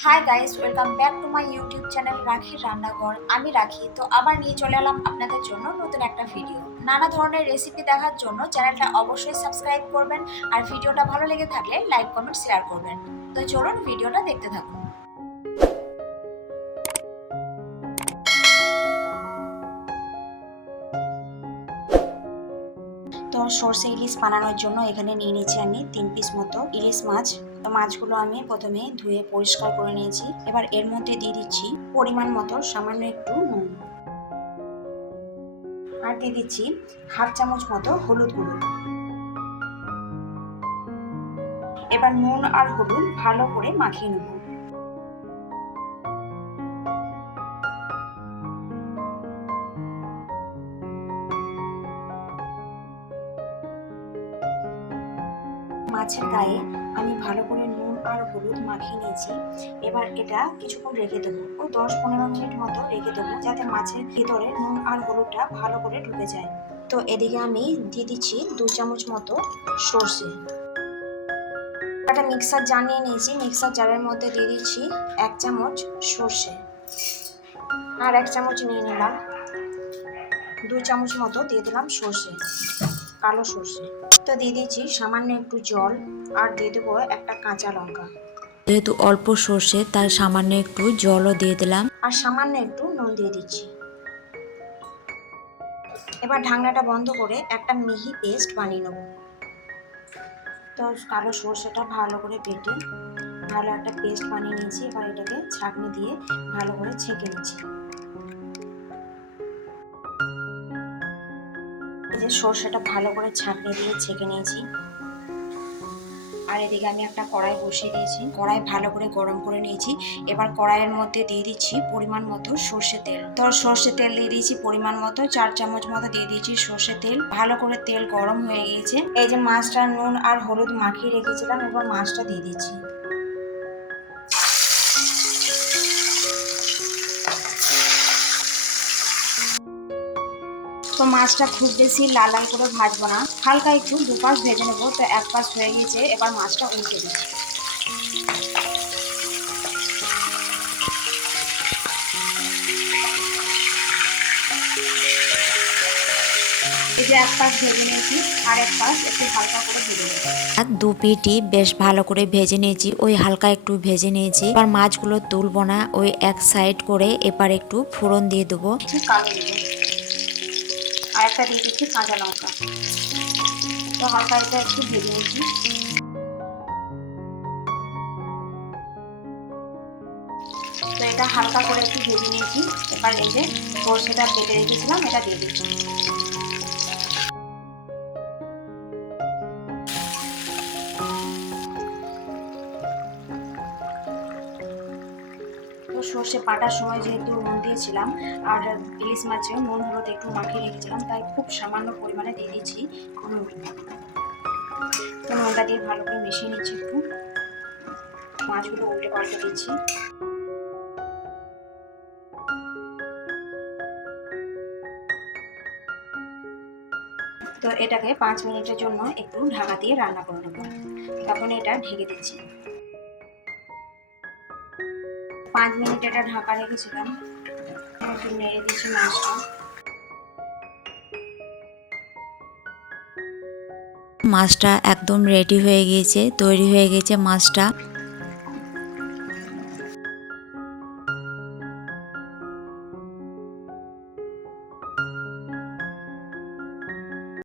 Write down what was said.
Hi guys welcome back to my YouTube channel Rakhi রান্নাঘর আমি রাখি, তো আবার নিয়ে চলে এলাম আপনাদের জন্য নতুন একটা ভিডিও নানা ধরনের রেসিপি দেখার জন্য চ্যানেলটা অবশ্যই সাবস্ক্রাইব করবেন আর ভিডিওটা ভালো লেগে থাকলে লাইক কমেন্ট শেয়ার করবেন। তো চলুন ভিডিওটা দেখতে থাকুন। তো সর্ষে ইলিশ বানানোর জন্য এখানে নিয়ে নিয়েছি আমি তিন পিস মতো ইলিশ মাছ। তো মাছগুলো আমি প্রথমে ধুয়ে পরিষ্কার করে নিয়েছি। এবার এর মধ্যে দিয়ে দিচ্ছি পরিমাণ মতো সামান্য একটু নুন। আর দিয়ে দিচ্ছি হাফ চামচ মতো হলুদ গুঁড়ো। এবার নুন আর হলুদ ভালো করে মাখিয়ে নেব। মাছের গায়ে আমি ভালো করে নুন আর হলুদ মাখিয়ে নিয়েছি। এবার এটা কিছুক্ষণ রেখে দেবো। ওই দশ পনেরো মিনিট মতো রেখে দেবো যাতে মাছের ভিতরে নুন আর হলুদটা ভালো করে ঢুকে যায়। তো এদিকে আমি দিয়ে দিচ্ছি দু চামচ মতো সর্ষে। একটা মিক্সার জার নিয়ে নিয়েছি। মিক্সার জারের মধ্যে দিয়ে দিচ্ছি এক চামচ সর্ষে। আর এক চামচ নিয়ে নিলাম। দু চামচ মতো দিয়ে দিলাম সর্ষে, কালো সর্ষে। তো দিয়ে দিচ্ছি সামান্য একটু জল আর দিয়ে দেবো একটা কাঁচা লঙ্কা। যেহেতু অল্প সর্ষে তার সামান্য একটু জলও দিয়ে দিলাম। আর সামান্য একটু নুন দিয়ে দিচ্ছি। এবার ঢাকনাটা বন্ধ করে একটা মিহি পেস্ট বানিয়ে নেব। তো কালো সর্ষেটা ভালো করে বেটে ভালো একটা পেস্ট বানিয়ে নিয়েছি। এবার এটাকে ছাঁকনি দিয়ে ভালো করে ছেঁকে নিচ্ছি। যে সর্ষেটা ভালো করে ছাঁকনি দিয়ে ছেঁকে নিয়েছি। আর এদিকে আমি একটা কড়াই বসিয়ে দিয়েছি। কড়াই ভালো করে গরম করে নিয়েছি। এবার কড়াইয়ের মধ্যে দিয়ে দিচ্ছি পরিমাণ মতো সর্ষে তেল। তো সর্ষে তেল দিয়ে দিয়েছি পরিমাণ মতো। চার চামচ মতো দিয়ে দিয়েছি সর্ষে তেল। ভালো করে তেল গরম হয়ে গিয়েছে। এই যে মাছটা নুন আর হলুদ মাখিয়ে রেখেছিলাম, এবার মাছটা দিয়ে দিচ্ছি। তো মাছটা খুব বেশি লাল লাল করে ভাজবো না। হালকা একটু দুপাশ ভেজে নেব তো এক পাশ হয়ে গিয়েছে এবার মাছটা উল্টে দিচ্ছি এই যে এক পাশ ভেজে নিয়েছি আর এক পাশ একটু হালকা করে ভেজে আর দু পিটি বেশ ভালো করে ভেজে নিয়েছি ওই হালকা একটু ভেজে নিয়েছি। এবার মাছগুলো তুলবো না ওই এক সাইড করে এবার একটু ফোড়ন দিয়ে দেবো। কালো আর একটা দিয়ে দিচ্ছি কাঁচা লঙ্কা। তো হালকা এটা একটু ভেজে নিচ্ছি। তো এটা হালকা করে একটু ভেজে নিয়েছি। এবার এই যে সর্ষেটা কেটে রেখেছিলাম, এটা দিয়ে দিচ্ছি। সর্ষে পাটার সময় যেহেতু নুন দিয়েছিলাম, আর ইলিশ মাছে নুন হলুদ একটু মাখিয়ে রেখেছিলাম, তাই খুব সামান্য পরিমাণে দিয়ে দিচ্ছি নুন তো নুনটা দিয়ে ভালো করে মিশিয়ে নিচ্ছি একটু। মাছগুলো উল্টে পাল্টে দিচ্ছি। তো এটাকে পাঁচ মিনিটের জন্য একটু ঢাকা দিয়ে রান্না করে নেব। তখন এটা ঢেকে দিচ্ছি। পাঁচ মিনিট এটা ঢাকা রেখেছিলাম। একটু নেড়ে দিচ্ছি মাছটা। মাছটা একদম রেডি হয়ে গিয়েছে, তৈরি হয়ে গেছে মাছটা।